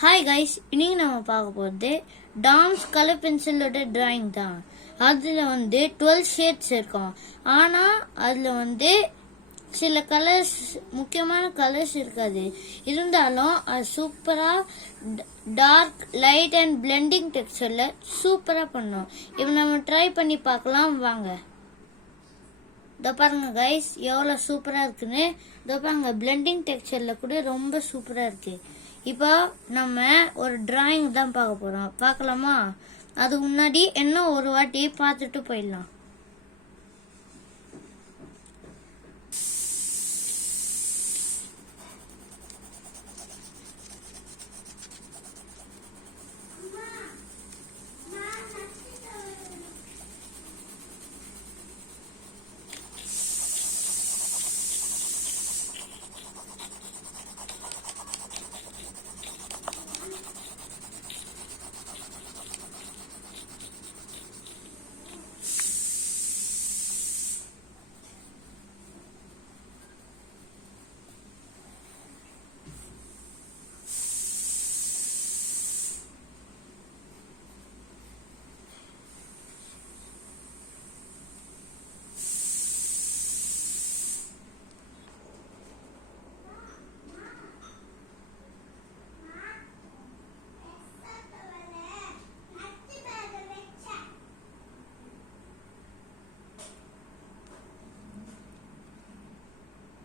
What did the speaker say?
Hi guys, இன்னைக்கு நம்ம பார்க்க போகிறது டாம்ஸ் கலர் பென்சிலோட டிராயிங் தான். அதில் 12 ஷேட்ஸ் இருக்கும். ஆனால் அதில் சில கலர்ஸ், முக்கியமான கலர்ஸ் இருக்காது. இருந்தாலும் அது சூப்பராக டார்க், லைட் அண்ட் பிளெண்டிங் டெக்ஸ்சரில் சூப்பராக பண்ணோம். இப்போ நம்ம ட்ரை பண்ணி பார்க்கலாம் வாங்க. இதோ பாருங்க கைஸ், எவ்வளோ சூப்பராக இருக்குன்னு. இதோ பாருங்க, பிளெண்டிங் டெக்ஸ்சரில் கூட ரொம்ப சூப்பராக இருக்கு. இப்போ நம்ம ஒரு டிராயிங் தான் பார்க்க போறோம். பார்க்கலாமா? அதுக்கு முன்னாடி என்ன ஒரு வாட்டி பார்த்துட்டு போயிடலாம்.